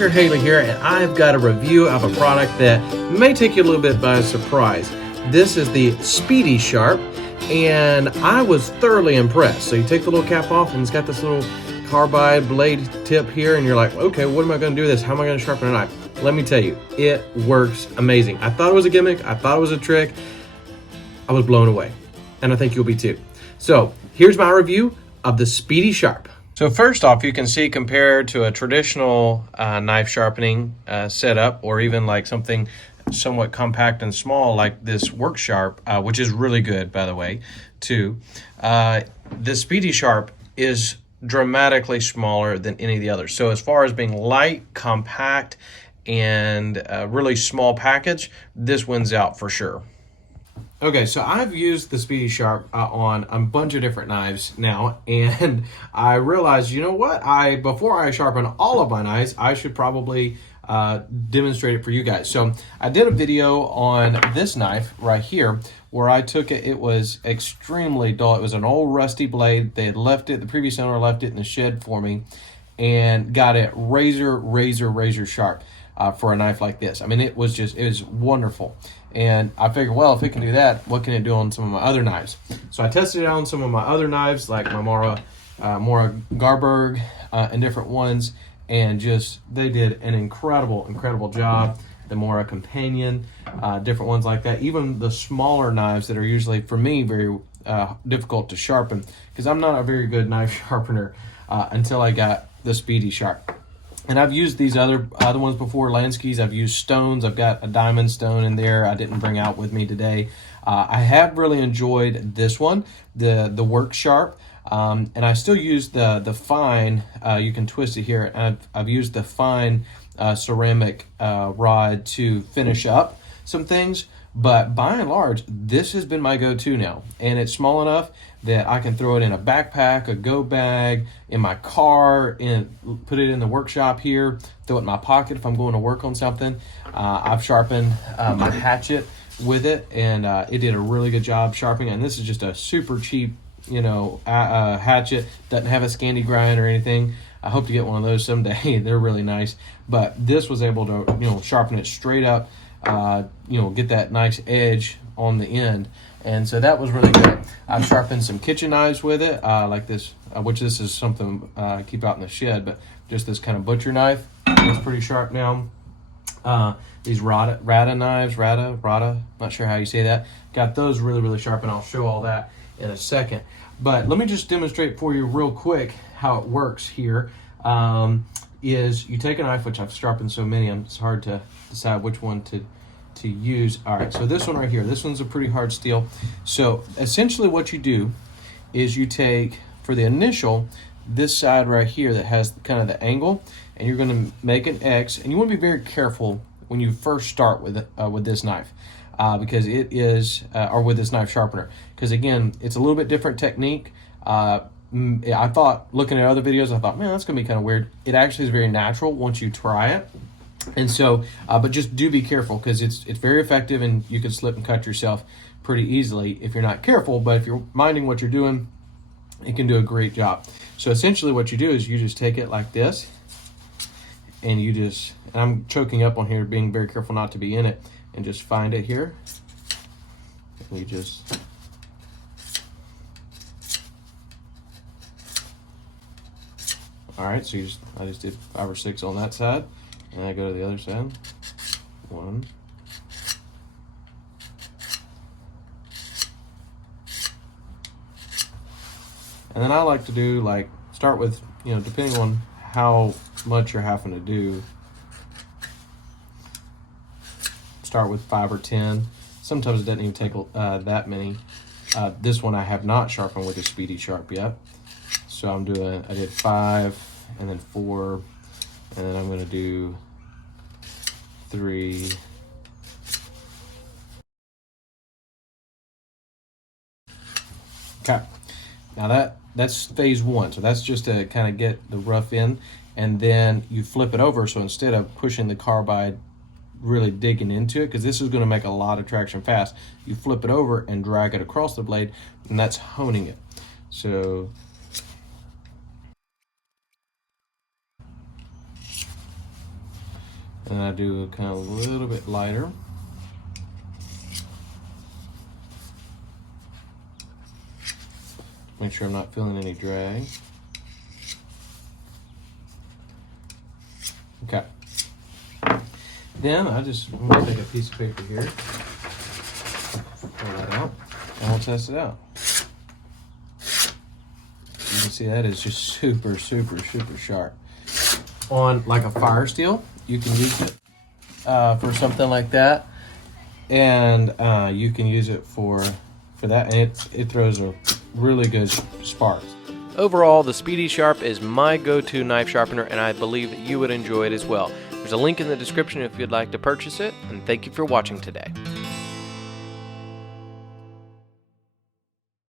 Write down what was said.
Mr. Haley here, and I've got a review of a product that may take you a little bit by surprise. This is the Speedy Sharp, and I was thoroughly impressed. So you take the little cap off, and it's got this little carbide blade tip here, and you're like, okay, what am I going to do with this? How am I going to sharpen a knife? Let me tell you, it works amazing. I thought it was a gimmick. I thought it was a trick. I was blown away, and I think you'll be too. So here's my review of the Speedy Sharp. So first off, you can see compared to a traditional knife sharpening setup, or even like something somewhat compact and small like this Work Sharp, which is really good, by the way, too. The Speedy Sharp is dramatically smaller than any of the others. So as far as being light, compact, and really small package, this wins out for sure. Okay, so I've used the Speedy Sharp on a bunch of different knives now, and I realized, you know what, before I sharpen all of my knives, I should probably demonstrate it for you guys. So I did a video on this knife right here where I took it. It was extremely dull. It was an old rusty blade. They had left it, the previous owner left it in the shed for me, and got it razor sharp for a knife like this. I mean, it was wonderful. And I figured, well, if it can do that, what can it do on some of my other knives? So I tested it on some of my other knives, like my Mora Garberg and different ones, and they did an incredible job. The Mora Companion, different ones like that. Even the smaller knives that are usually, for me, very difficult to sharpen, because I'm not a very good knife sharpener until I got the Speedy Sharp. And I've used these other ones before, Lansky's. I've used stones. I've got a diamond stone in there I didn't bring out with me today. I have really enjoyed this one, the Work Sharp. And I still use the fine, you can twist it here. I've used the fine ceramic rod to finish up some things. But by and large, this has been my go-to now. And it's small enough that I can throw it in a backpack, a go bag, in my car, put it in the workshop here, throw it in my pocket if I'm going to work on something. I've sharpened my hatchet with it, and it did a really good job sharpening. And this is just a super cheap, hatchet. Doesn't have a Scandi grind or anything. I hope to get one of those someday. They're really nice. But this was able to, sharpen it straight up. Get that nice edge on the end, and so that was really good. I've sharpened some kitchen knives with it, like this, which this is something I keep out in the shed, but just this kind of butcher knife. It's pretty sharp now. These Rada knives, Rada, not sure how you say that. Got those really sharp, and I'll show all that in a second. But let me just demonstrate for you real quick how it works here. Is you take a knife, which I've sharpened so many, it's hard to decide which one to use. All right, so this one right here, this one's a pretty hard steel. So essentially what you do is you take, for the initial, this side right here that has kind of the angle, and you're going to make an X, and you want to be very careful when you first start with this knife, because it is, or with this knife sharpener, because again, it's a little bit different technique. I thought, looking at other videos, I thought, man, that's going to be kind of weird. It actually is very natural once you try it. And so, but just do be careful, because it's very effective, and you can slip and cut yourself pretty easily if you're not careful. But if you're minding what you're doing, it can do a great job. So essentially what you do is you just take it like this, and and I'm choking up on here, being very careful not to be in it, and just find it here. And you just... All right, so I just did 5 or 6 on that side, and I go to the other side. 1. And then I like to do, start with, depending on how much you're having to do, start with 5 or 10. Sometimes it doesn't even take that many. This one I have not sharpened with a Speedy Sharp yet. So I did 5, and then 4, and then I'm going to do 3. Okay, now that's phase 1. So that's just to kind of get the rough in, and then you flip it over. So instead of pushing the carbide, really digging into it, because this is going to make a lot of traction fast, you flip it over and drag it across the blade, and that's honing it. So And I do kind of a little bit lighter. Make sure I'm not feeling any drag. Okay. Then I'm gonna take a piece of paper here, pull that out, and we'll test it out. You can see that is just super, super, super sharp. On like a fire steel, you can use it for something like that, and you can use it for that, and it throws a really good spark. Overall, the Speedy Sharp is my go-to knife sharpener, and I believe that you would enjoy it as well. There's a link in the description if you'd like to purchase it, and thank you for watching today.